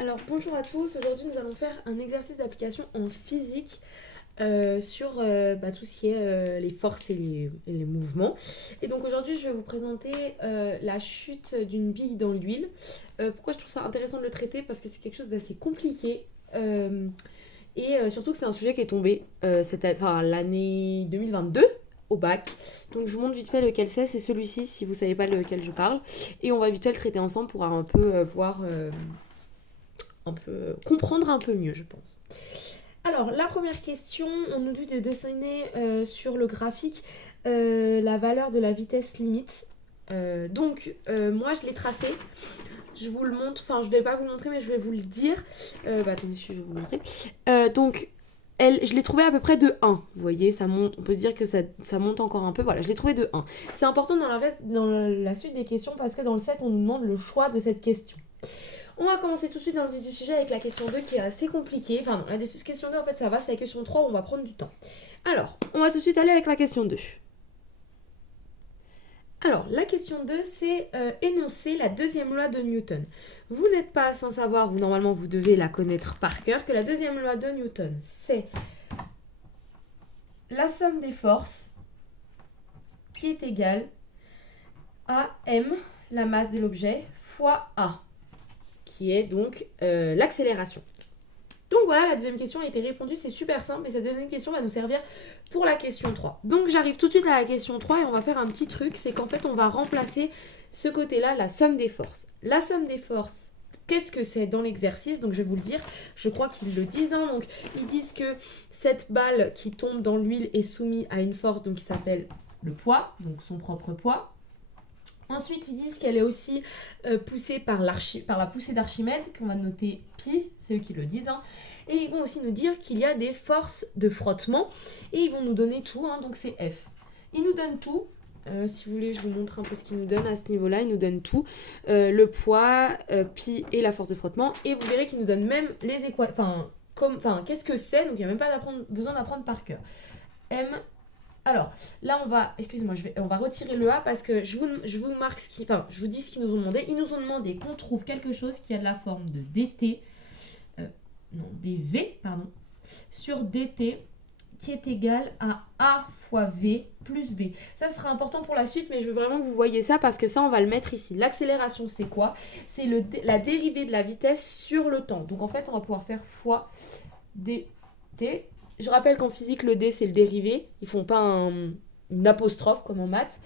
Alors bonjour à tous, aujourd'hui nous allons faire un exercice d'application en physique sur tout ce qui est les forces et les mouvements. Et donc aujourd'hui je vais vous présenter la chute d'une bille dans l'huile. Pourquoi je trouve ça intéressant de le traiter? Parce que c'est quelque chose d'assez compliqué. Surtout que c'est un sujet qui est tombé l'année 2022 au bac. Donc je vous montre vite fait lequel c'est celui-ci si vous savez pas lequel je parle. Et on va vite fait le traiter ensemble pour un peu voir... comprendre un peu mieux, je pense. Alors, la première question, on nous dit de dessiner sur le graphique la valeur de la vitesse limite. Moi, je l'ai tracé. Je vous le montre, enfin, je vais pas vous le montrer, mais je vais vous le dire. Attendez, je vais vous le montrer. Je l'ai trouvé à peu près de 1. Vous voyez, ça monte. On peut se dire que ça monte encore un peu. Voilà, je l'ai trouvé de 1. C'est important dans la suite des questions parce que dans le set, on nous demande le choix de cette question. On va commencer tout de suite dans le vif du sujet avec la question 2 qui est assez compliquée. Enfin non, la question 2 en fait ça va, c'est la question 3 où on va prendre du temps. Alors, on va tout de suite aller avec la question 2. Alors, la question 2, c'est énoncer la deuxième loi de Newton. Vous n'êtes pas sans savoir, ou normalement vous devez la connaître par cœur, que la deuxième loi de Newton, c'est la somme des forces qui est égale à m, la masse de l'objet, fois a, qui est donc l'accélération. Donc voilà, la deuxième question a été répondue, c'est super simple, et cette deuxième question va nous servir pour la question 3. Donc j'arrive tout de suite à la question 3 et on va faire un petit truc, c'est qu'en fait on va remplacer ce côté-là, la somme des forces. La somme des forces, qu'est-ce que c'est dans l'exercice? Donc je vais vous le dire, je crois qu'ils le disent. Donc ils disent que cette balle qui tombe dans l'huile est soumise à une force donc, qui s'appelle le poids, donc son propre poids. Ensuite, ils disent qu'elle est aussi poussée par la poussée d'Archimède, qu'on va noter pi, c'est eux qui le disent. Et ils vont aussi nous dire qu'il y a des forces de frottement. Et ils vont nous donner tout, donc c'est F. Ils nous donnent tout. Si vous voulez, je vous montre un peu ce qu'ils nous donnent à ce niveau-là. Ils nous donnent tout. Le poids, pi et la force de frottement. Et vous verrez qu'ils nous donnent même les équations. Qu'est-ce que c'est? Donc il n'y a même pas besoin d'apprendre par cœur. M. Alors, là, on va retirer le A parce que je vous marque je vous dis ce qu'ils nous ont demandé. Ils nous ont demandé qu'on trouve quelque chose qui a de la forme de dV, sur dt qui est égal à A fois V plus B. Ça sera important pour la suite, mais je veux vraiment que vous voyez ça parce que ça, on va le mettre ici. L'accélération, c'est quoi? C'est la dérivée de la vitesse sur le temps. Donc, en fait, on va pouvoir faire fois dt. Je rappelle qu'en physique, le D, c'est le dérivé. Ils font pas une apostrophe comme en maths.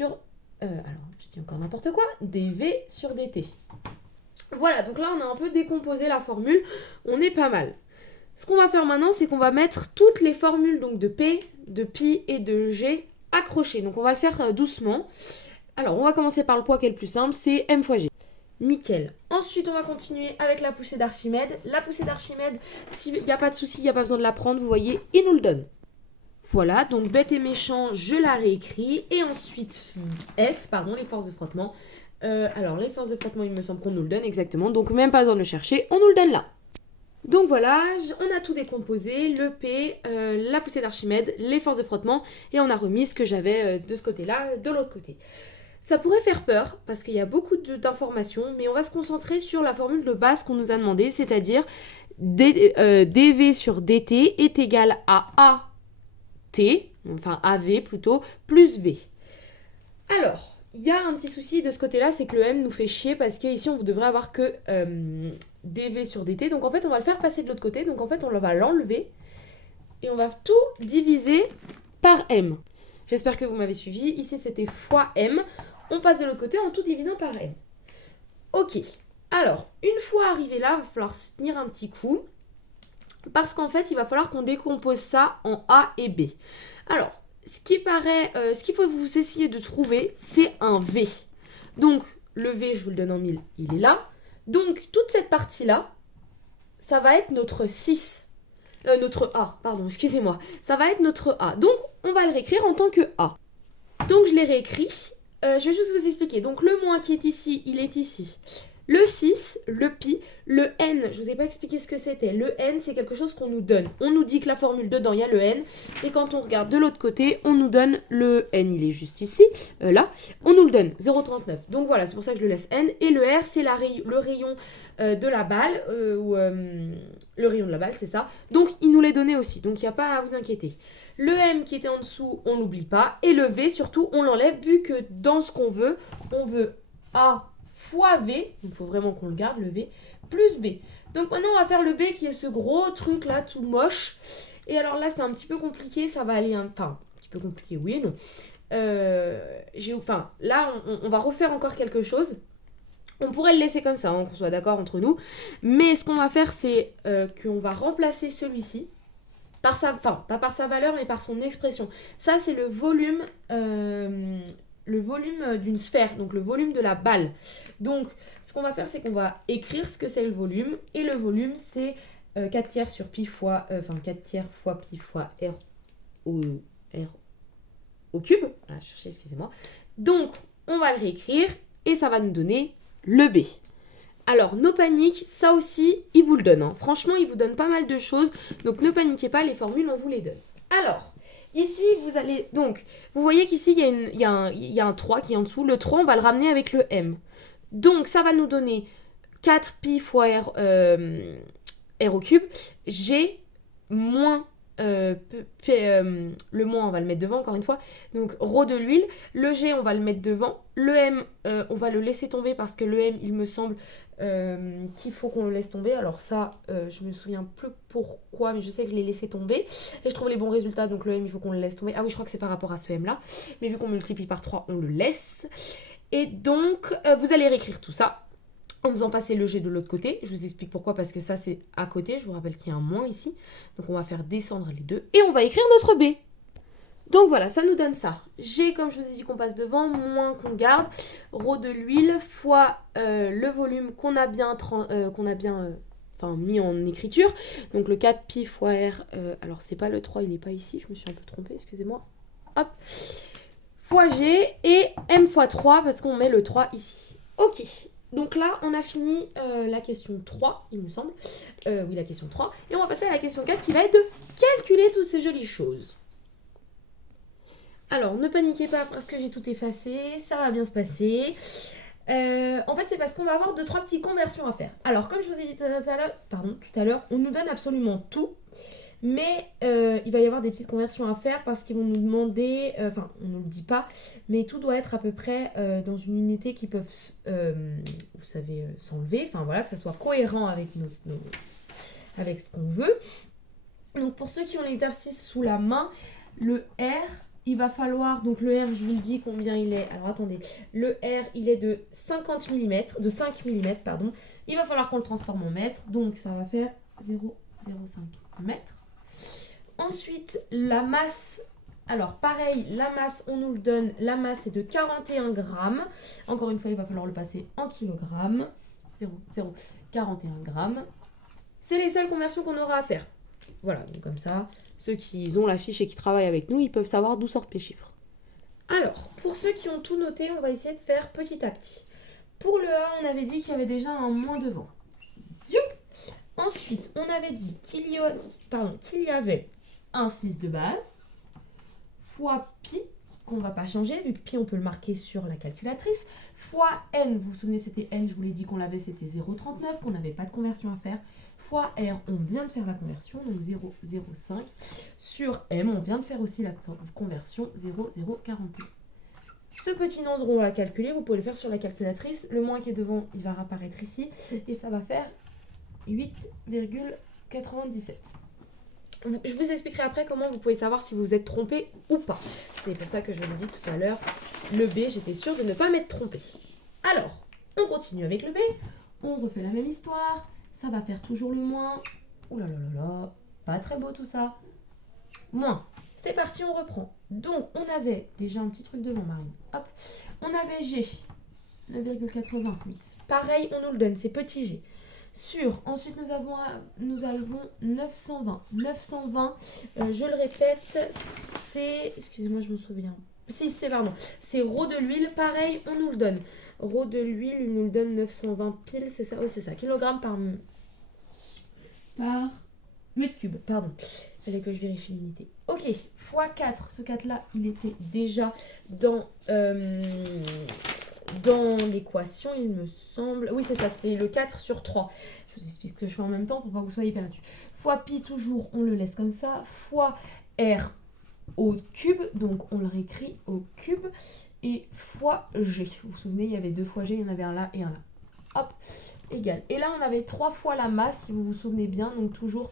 Alors, je dis encore n'importe quoi. dV sur dt. Voilà, donc là, on a un peu décomposé la formule. On est pas mal. Ce qu'on va faire maintenant, c'est qu'on va mettre toutes les formules donc de P, de pi et de G accrochées. Donc, on va le faire doucement. Alors, on va commencer par le poids qui est le plus simple. C'est M fois G. Nickel. Ensuite, on va continuer avec la poussée d'Archimède. La poussée d'Archimède, s'il n'y a pas de souci, il n'y a pas besoin de la prendre, vous voyez, il nous le donne. Voilà, donc bête et méchant, je la réécris. Et ensuite, F, les forces de frottement. Alors, les forces de frottement, il me semble qu'on nous le donne exactement. Donc, même pas besoin de le chercher, on nous le donne là. Donc voilà, on a tout décomposé, le P, la poussée d'Archimède, les forces de frottement. Et on a remis ce que j'avais de ce côté-là, de l'autre côté. Ça pourrait faire peur parce qu'il y a beaucoup d'informations, mais on va se concentrer sur la formule de base qu'on nous a demandé, c'est-à-dire dV sur dt est égal à AT, enfin AV plutôt, plus B. Alors, il y a un petit souci de ce côté-là, c'est que le M nous fait chier parce qu'ici on devrait avoir que dV sur dt, donc en fait on va le faire passer de l'autre côté, donc en fait on va l'enlever et on va tout diviser par M. J'espère que vous m'avez suivi, ici c'était fois M. On passe de l'autre côté en tout divisant par M. Ok. Alors, une fois arrivé là, il va falloir se tenir un petit coup. Parce qu'en fait, il va falloir qu'on décompose ça en A et B. Alors, ce qu'il faut que vous essayiez de trouver, c'est un V. Donc, le V, je vous le donne en mille, il est là. Donc, toute cette partie-là, ça va être notre 6. Notre A, pardon, excusez-moi. Ça va être notre A. Donc, on va le réécrire en tant que A. Donc, je l'ai réécrit. Je vais juste vous expliquer. Donc, le moins qui est ici, il est ici. Le 6, le pi, le n, je vous ai pas expliqué ce que c'était. Le n, c'est quelque chose qu'on nous donne. On nous dit que la formule dedans, il y a le n. Et quand on regarde de l'autre côté, on nous donne le n, il est juste ici, là. On nous le donne, 0,39. Donc voilà, c'est pour ça que je le laisse n. Et le r, c'est le rayon de la balle, ou le rayon de la balle, c'est ça. Donc, il nous l'est donné aussi, donc il n'y a pas à vous inquiéter. Le M qui était en dessous, on l'oublie pas. Et le V, surtout, on l'enlève, vu que dans ce qu'on veut, on veut A fois V, il faut vraiment qu'on le garde, le V, plus B. Donc maintenant, on va faire le B, qui est ce gros truc là, tout moche. Et alors là, c'est un petit peu compliqué, ça va aller, enfin, un petit peu compliqué, oui et non. Là, on va refaire encore quelque chose. On pourrait le laisser comme ça, hein, qu'on soit d'accord entre nous. Mais ce qu'on va faire, c'est qu'on va remplacer celui-ci par sa, enfin, pas par sa valeur, mais par son expression. Ça, c'est le volume d'une sphère, donc le volume de la balle. Donc, ce qu'on va faire, c'est qu'on va écrire ce que c'est le volume. Et le volume, c'est 4 tiers sur pi fois, 4 tiers fois pi fois r au cube. Voilà, cherchez, excusez-moi. Donc, on va le réécrire et ça va nous donner le B. Alors, ne panique, ça aussi, il vous le donne. Hein. Franchement, il vous donne pas mal de choses. Donc, ne paniquez pas, les formules, on vous les donne. Alors, ici, vous allez... Donc, vous voyez qu'ici, il y a un 3 qui est en dessous. Le 3, on va le ramener avec le M. Donc, ça va nous donner 4 pi fois R, R au cube. G moins... le moins, on va le mettre devant, encore une fois. Donc, rho de l'huile. Le G, on va le mettre devant. Le M, on va le laisser tomber parce que le M, il me semble... qu'il faut qu'on le laisse tomber. Alors ça, je me souviens plus pourquoi, mais je sais que je l'ai laissé tomber. Et je trouve les bons résultats, donc le M, il faut qu'on le laisse tomber. Ah oui, je crois que c'est par rapport à ce M-là. Mais vu qu'on multiplie par 3, on le laisse. Et donc, vous allez réécrire tout ça en faisant passer le G de l'autre côté. Je vous explique pourquoi, parce que ça, c'est à côté. Je vous rappelle qu'il y a un moins ici. Donc, on va faire descendre les deux. Et on va écrire notre B. Donc voilà, ça nous donne ça. G, comme je vous ai dit, qu'on passe devant, moins qu'on garde, rho de l'huile, fois le volume qu'on a bien, mis en écriture. Donc le 4 pi fois R, alors c'est pas le 3, il n'est pas ici, je me suis un peu trompée, excusez-moi. Hop, fois G et M fois 3, parce qu'on met le 3 ici. Ok, donc là, on a fini la question 3, il me semble. Oui, la question 3. Et on va passer à la question 4, qui va être de calculer toutes ces jolies choses. Alors, ne paniquez pas parce que j'ai tout effacé, ça va bien se passer. En fait, c'est parce qu'on va avoir 2-3 petites conversions à faire. Alors, comme je vous ai dit tout à l'heure, on nous donne absolument tout. Mais il va y avoir des petites conversions à faire parce qu'ils vont nous demander, on ne le dit pas, mais tout doit être à peu près dans une unité qui peuvent, vous savez, s'enlever. Enfin voilà, que ça soit cohérent avec, avec ce qu'on veut. Donc, pour ceux qui ont l'exercice sous la main, le R... il va falloir, donc le R, je vous le dis combien il est. Alors attendez, le R, il est de 50 mm, de 5 mm, pardon. Il va falloir qu'on le transforme en mètres, donc ça va faire 0,05 mètres. Ensuite, la masse, alors pareil, la masse, on nous le donne, la masse est de 41 grammes. Encore une fois, il va falloir le passer en kilogrammes. 0,41 grammes. C'est les seules conversions qu'on aura à faire. Voilà, donc comme ça... ceux qui ont la fiche et qui travaillent avec nous, ils peuvent savoir d'où sortent les chiffres. Alors, pour ceux qui ont tout noté, on va essayer de faire petit à petit. Pour le A, on avait dit qu'il y avait déjà un moins devant. Ensuite, on avait dit qu'il y avait un 6 de base, fois pi, qu'on ne va pas changer, vu que pi, on peut le marquer sur la calculatrice, fois n, vous vous souvenez, c'était n, je vous l'ai dit qu'on l'avait, c'était 0,39, qu'on n'avait pas de conversion à faire, fois R, on vient de faire la conversion, donc 0,05. Sur M, on vient de faire aussi la conversion 0,041. Ce petit nombre, on va calculer, vous pouvez le faire sur la calculatrice. Le moins qui est devant, il va réapparaître ici, et ça va faire 8,97. Je vous expliquerai après comment vous pouvez savoir si vous êtes trompé ou pas. C'est pour ça que je vous ai dit tout à l'heure, le B, j'étais sûre de ne pas m'être trompée. Alors, on continue avec le B, on refait la même histoire. Ça va faire toujours le moins. Ouh là là là là. Pas très beau tout ça. Moins. C'est parti, on reprend. Donc, on avait déjà un petit truc devant, Marine. Hop. On avait G. 9,88. Pareil, on nous le donne, c'est petit G. Sur. Ensuite, nous avons 920. 920, je le répète, c'est... excusez-moi, je me souviens. Si, c'est rho de l'huile. Pareil, on nous le donne. Rho de l'huile, il nous le donne 920 piles, c'est ça? Oui, c'est ça. Kilogramme par mètre cube, pardon. Il fallait que je vérifie l'unité. Ok, fois 4. Ce 4-là, il était déjà dans dans l'équation, il me semble. Oui, c'est ça, c'était le 4 sur 3. Je vous explique ce que je fais en même temps pour pas que vous soyez perdus. Fois pi, toujours, on le laisse comme ça. Fois r au cube, donc on le réécrit au cube. Et fois g. Vous vous souvenez, il y avait 2 fois g, il y en avait un là et un là. Hop, égal. Et là, on avait 3 fois la masse, si vous vous souvenez bien. Donc toujours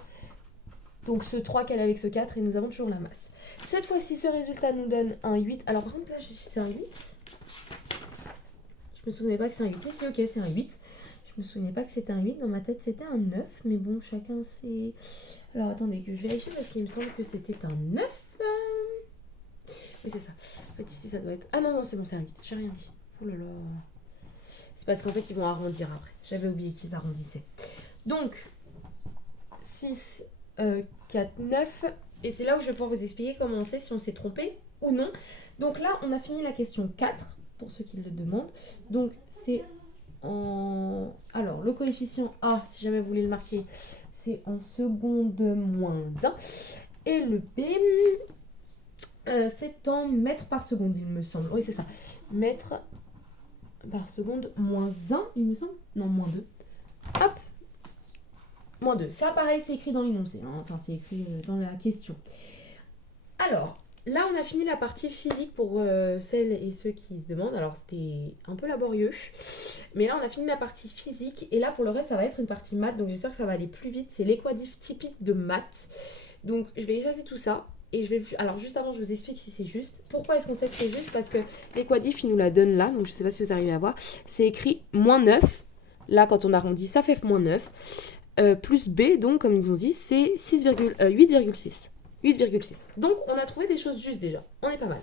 donc ce 3 qu'elle avec ce 4 et nous avons toujours la masse. Cette fois-ci, ce résultat nous donne un 8. Alors par contre, là, c'est un 8. Je me souvenais pas que c'était un 8. Ici, ok, c'est un 8. Je me souvenais pas que c'était un 8. Dans ma tête, c'était un 9. Mais bon, chacun sait... Alors attendez, que je vérifie parce qu'il me semble que c'était un 9. Oui, c'est ça. En fait, ici, ça doit être... Ah non, non, c'est bon, c'est un 8. J'ai rien dit. Oh là là. C'est parce qu'en fait, ils vont arrondir après. J'avais oublié qu'ils arrondissaient. Donc, 6, 4, 9. Et c'est là où je vais pouvoir vous expliquer comment on sait si on s'est trompé ou non. Donc là, on a fini la question 4, pour ceux qui le demandent. Donc, c'est en... Alors, le coefficient A, si jamais vous voulez le marquer, c'est en seconde moins 1. Et le B, c'est en mètres par seconde, il me semble. Oui, c'est ça. Mètres par seconde moins 1, il me semble. Non, moins 2. Hop, moins 2. Ça, pareil, c'est écrit dans l'énoncé. Hein. Enfin, c'est écrit dans la question. Alors, là, on a fini la partie physique pour celles et ceux qui se demandent. Alors, c'était un peu laborieux. Mais là, on a fini la partie physique. Et là, pour le reste, ça va être une partie maths. Donc, j'espère que ça va aller plus vite. C'est l'équadif typique de maths. Donc, je vais effacer tout ça. Et je vais... Alors, juste avant, je vous explique si c'est juste. Pourquoi est-ce qu'on sait que c'est juste? Parce que l'équadif, il nous la donne là. Donc, je ne sais pas si vous arrivez à voir. C'est écrit moins 9. Là, quand on arrondit, ça fait moins 9. Plus B, donc, comme ils ont dit, c'est 8,6. 8,6. Donc, on a trouvé des choses justes déjà. On est pas mal.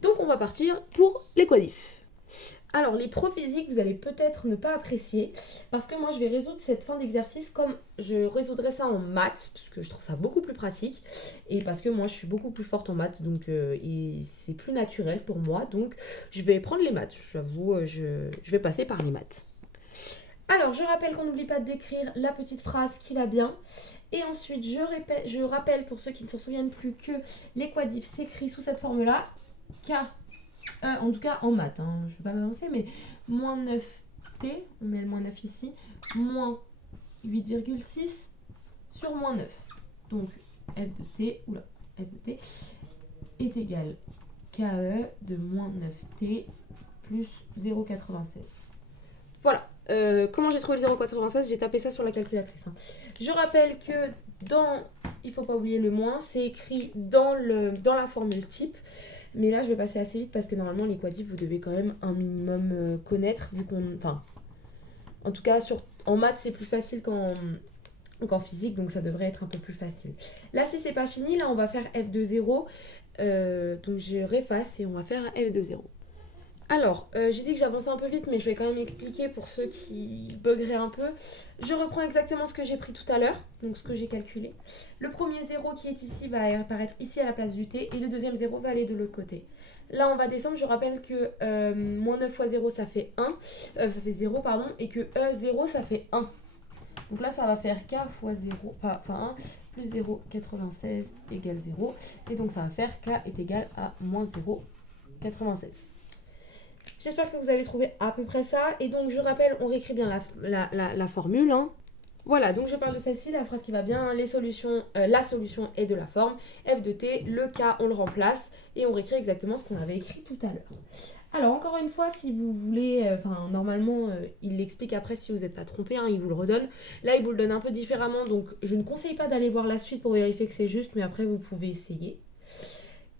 Donc, on va partir pour l'équadif. Alors, les profs physiques, vous allez peut-être ne pas apprécier parce que moi, je vais résoudre cette fin d'exercice comme je résoudrais ça en maths parce que je trouve ça beaucoup plus pratique et parce que moi, je suis beaucoup plus forte en maths donc et c'est plus naturel pour moi. Donc, je vais prendre les maths. J'avoue, je vais passer par les maths. Alors, je rappelle qu'on n'oublie pas d'écrire la petite phrase qui va bien. Et ensuite, je rappelle pour ceux qui ne s'en souviennent plus que l'équadif s'écrit sous cette forme-là. K, en tout cas en maths, hein, je ne vais pas m'avancer, mais moins 9t, on met le moins 9 ici, moins 8,6 sur moins 9. Donc, f de t, f de t est égal KE de moins 9t plus 0,96. Voilà. Comment j'ai trouvé le 0,96? J'ai tapé ça sur la calculatrice. Hein. Je rappelle que dans, il ne faut pas oublier le moins, c'est écrit dans la formule type. Mais là, je vais passer assez vite parce que normalement, l'équadif, vous devez quand même un minimum connaître. Vu qu'on, enfin, en tout cas, en maths, c'est plus facile qu'en physique. Donc, ça devrait être un peu plus facile. Là, si c'est pas fini, là, on va faire f de 0. Donc, je réface et on va faire f de 0. Alors, j'ai dit que j'avançais un peu vite, mais je vais quand même expliquer pour ceux qui buggeraient un peu. Je reprends exactement ce que j'ai pris tout à l'heure, donc ce que j'ai calculé. Le premier 0 qui est ici va apparaître ici à la place du t, et le deuxième 0 va aller de l'autre côté. Là, on va descendre. Je rappelle que moins 9 fois 0, ça fait 1, ça fait 0, pardon, et que 0, ça fait 1. Donc là, ça va faire k fois 0, enfin 1, plus 0,96 égale 0, et donc ça va faire k est égal à moins 0,96. J'espère que vous avez trouvé à peu près ça. Et donc, je rappelle, on réécrit bien la formule. Hein. Voilà, donc je parle de celle-ci, la phrase qui va bien. Les solutions, la solution est de la forme f de t. Le k, on le remplace. Et on réécrit exactement ce qu'on avait écrit tout à l'heure. Alors, encore une fois, si vous voulez... normalement, il l'explique après si vous n'êtes pas trompé. Hein, il vous le redonne. Là, il vous le donne un peu différemment. Donc, je ne conseille pas d'aller voir la suite pour vérifier que c'est juste. Mais après, vous pouvez essayer.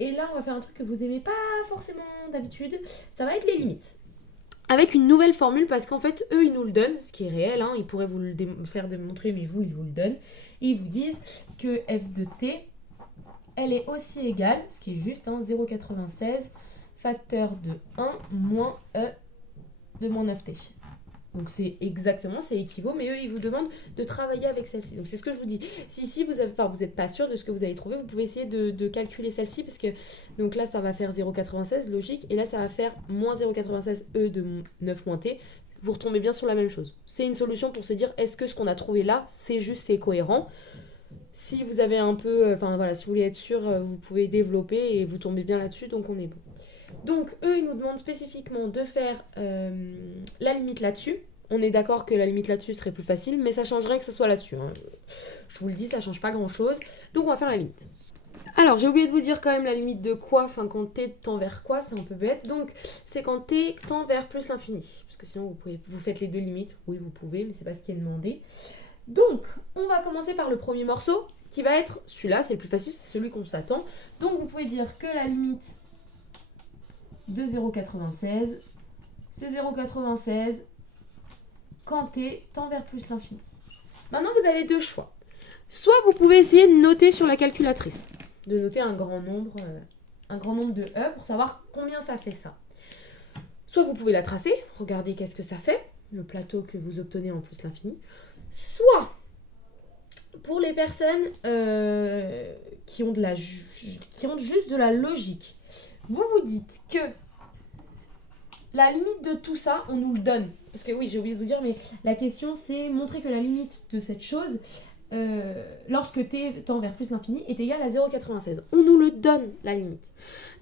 Et là, on va faire un truc que vous n'aimez pas forcément d'habitude. Ça va être les limites. Avec une nouvelle formule, parce qu'en fait, eux, ils nous le donnent, ce qui est réel. Hein, ils pourraient vous le faire démontrer, mais vous, ils vous le donnent. Et ils vous disent que f de t, elle est aussi égale, ce qui est juste, hein, 0,96 facteur de 1 moins e de moins 9t. Donc c'est exactement, c'est équivaut, mais eux, ils vous demandent de travailler avec celle-ci. Donc c'est ce que je vous dis. Si vous n'êtes pas sûr de ce que vous allez trouver, vous pouvez essayer de calculer celle-ci, parce que donc là, ça va faire 0,96, logique, et là, ça va faire moins 0,96 e de 9 moins t. Vous retombez bien sur la même chose. C'est une solution pour se dire, est-ce que ce qu'on a trouvé là, c'est juste, c'est cohérent? Si vous avez un peu, si vous voulez être sûr, vous pouvez développer et vous tombez bien là-dessus, donc on est bon. Donc, eux, ils nous demandent spécifiquement de faire la limite là-dessus. On est d'accord que la limite là-dessus serait plus facile, mais ça changerait que ce soit là-dessus. Hein. Je vous le dis, ça change pas grand-chose. Donc, on va faire la limite. Alors, j'ai oublié de vous dire quand même la limite de quoi, enfin quand t tend vers quoi, c'est un peu bête. Donc, c'est quand t tend vers plus l'infini. Parce que sinon, vous faites les deux limites. Oui, vous pouvez, mais c'est pas ce qui est demandé. Donc, on va commencer par le premier morceau, qui va être celui-là, c'est le plus facile, c'est celui qu'on s'attend. Donc, vous pouvez dire que la limite de 0,96, c'est 0,96 quand t tend vers plus l'infini. Maintenant, vous avez deux choix. Soit vous pouvez essayer de noter sur la calculatrice, de noter un grand nombre de e pour savoir combien ça fait ça. Soit vous pouvez la tracer, regardez qu'est-ce que ça fait, le plateau que vous obtenez en plus l'infini. Soit, pour les personnes qui ont juste de la logique, vous vous dites que la limite de tout ça, on nous le donne. Parce que oui, j'ai oublié de vous dire, mais la question c'est montrer que la limite de cette chose, lorsque t tend vers plus l'infini, est égale à 0,96. On nous le donne, la limite.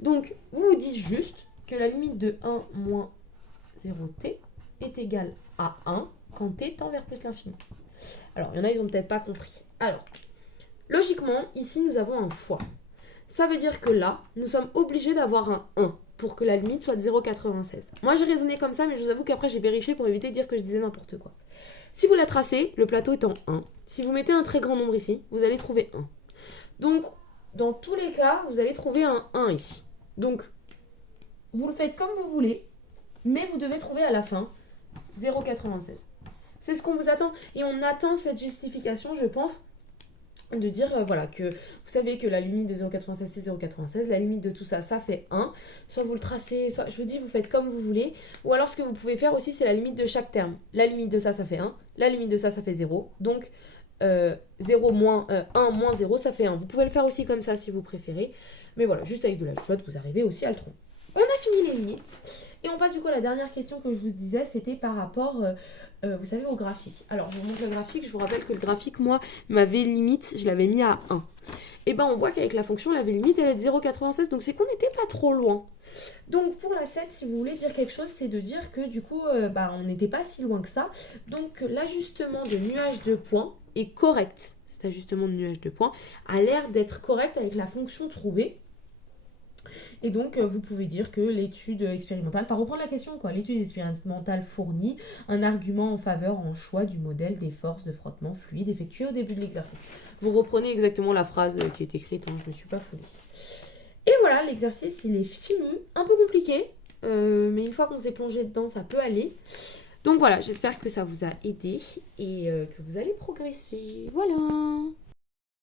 Donc, vous vous dites juste que la limite de 1 moins 0t est égale à 1 quand t tend vers plus l'infini. Alors, il y en a, ils n'ont peut-être pas compris. Alors, logiquement, ici, nous avons un fois. Ça veut dire que là, nous sommes obligés d'avoir un 1 pour que la limite soit de 0,96. Moi, j'ai raisonné comme ça, mais je vous avoue qu'après, j'ai vérifié pour éviter de dire que je disais n'importe quoi. Si vous la tracez, le plateau est en 1. Si vous mettez un très grand nombre ici, vous allez trouver 1. Donc, dans tous les cas, vous allez trouver un 1 ici. Donc, vous le faites comme vous voulez, mais vous devez trouver à la fin 0,96. C'est ce qu'on vous attend. Et on attend cette justification, je pense, de dire voilà que vous savez que la limite de 0,96 c'est 0,96, la limite de tout ça, ça fait 1. Soit vous le tracez, soit je vous dis vous faites comme vous voulez. Ou alors ce que vous pouvez faire aussi c'est la limite de chaque terme. La limite de ça, ça fait 1. La limite de ça, ça fait 0. Donc 0 moins 1 moins 0, ça fait 1. Vous pouvez le faire aussi comme ça si vous préférez. Mais voilà, juste avec de la chouette, vous arrivez aussi à le trouver. On a fini les limites. Et on passe du coup à la dernière question que je vous disais, c'était par rapport, vous savez, au graphique. Alors, je vous montre le graphique. Je vous rappelle que le graphique, moi, ma v limite, je l'avais mis à 1. Et ben, on voit qu'avec la fonction, la v limite, elle est de 0,96. Donc, c'est qu'on n'était pas trop loin. Donc, pour la 7, si vous voulez dire quelque chose, c'est de dire que du coup, on n'était pas si loin que ça. Donc, l'ajustement de nuage de points est correct. Cet ajustement de nuage de points a l'air d'être correct avec la fonction trouvée. Et donc, vous pouvez dire que l'étude expérimentale, enfin reprendre la question quoi, l'étude expérimentale fournit un argument en faveur en choix du modèle des forces de frottement fluide effectué au début de l'exercice. Vous reprenez exactement la phrase qui est écrite, hein, je ne me suis pas foulée. Et voilà, l'exercice il est fini, un peu compliqué, mais une fois qu'on s'est plongé dedans, ça peut aller. Donc voilà, j'espère que ça vous a aidé et que vous allez progresser. Voilà.